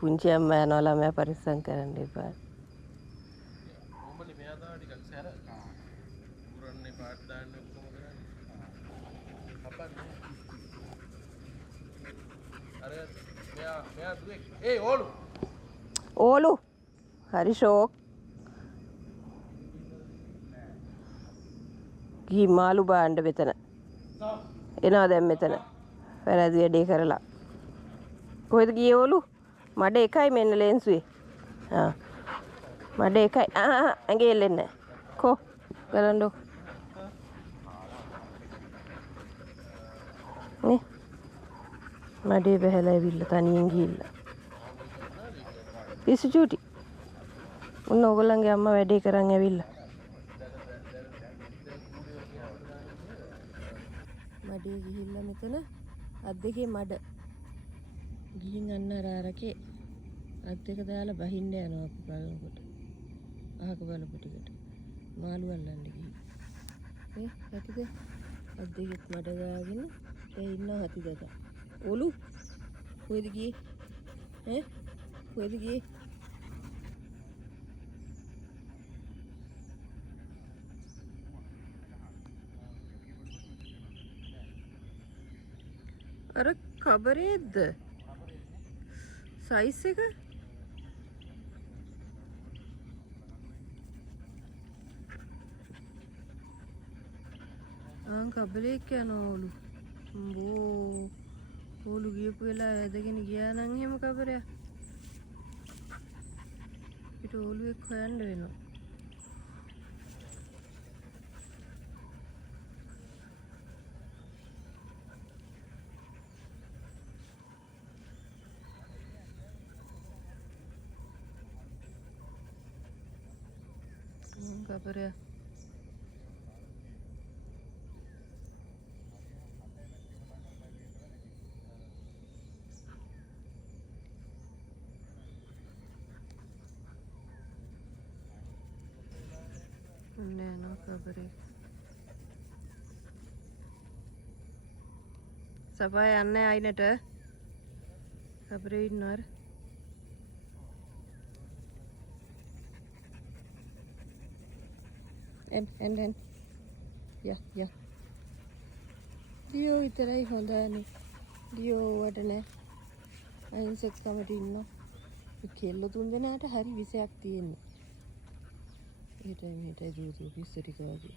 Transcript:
පුංචි අම්මා යනවා ළමයා පරිස්සම් කරන්න එපා. කොහොමද මෙයා තාම ටිකක් සැර. උරන්නේ පාට දාන්න ඔක්කොම කරන්නේ. කපන්නේ. අර මෙයා දුවේ ඕලු. ඕලු. හරි ෂෝක්. ගිහි මාළු බාන්න මෙතන. එනවා දැන් මෙතන. වැරදි වැඩේ කරලා. කොහෙද ගියේ ඕලු? මඩ එකයි මෙන්න ලේන්සුවේ. මඩ එකයි. ඇඟේ එල්ලෙන්නේ නැහැ. කො බලන්නකො. නේ. මඩේ බහැලා ඇවිල්ලා තනියෙන් ගිහිල්ලා. පිස්සු චූටි. උන්න ඕගොල්ලන්ගේ අම්මා වැඩේ කරන් ඇවිල්ලා. මඩේ ගිහිල්ලා මෙතන අත් දෙකේ මඩ. ගිහින් අන්න අරකේ අත් දෙක දාලා බහින්න යනවා අපි බලනකොට. අහක බලපු ටිකට. මාළු අල්ලන්න ගිහින්. හතිද? අත් දෙකෙත් මඩ දාගෙන ඒ ඉන්නවා හති දදා. ඔලු කොහෙද ගියේ? කොහෙද ගියේ? අර කබරේද්ද? සයිස් එක? කබලෙක් යනවා ඕලු. ඕලු ගියපු වෙලාව ඇදගෙන ගියා නම් එහෙම කබරයක්. පිට ඕලුවෙක් හොයන්න වෙනවා. කබරයක්. නෑ කබරේ. සබා යන්නේ අයිනට. කබරේ ඉන්නවර. එන්. යා. ඩියෝ විතරයි හොඳනේ. ඩියෝ වට නෑ. අහිංසක කමට ඉන්නවා. කෙල්ල තුන් දෙනාට හරි විසයක් තියෙන්නේ. ඒටයි මෙහෙටයි දූ පිස්සු ටික වගේ.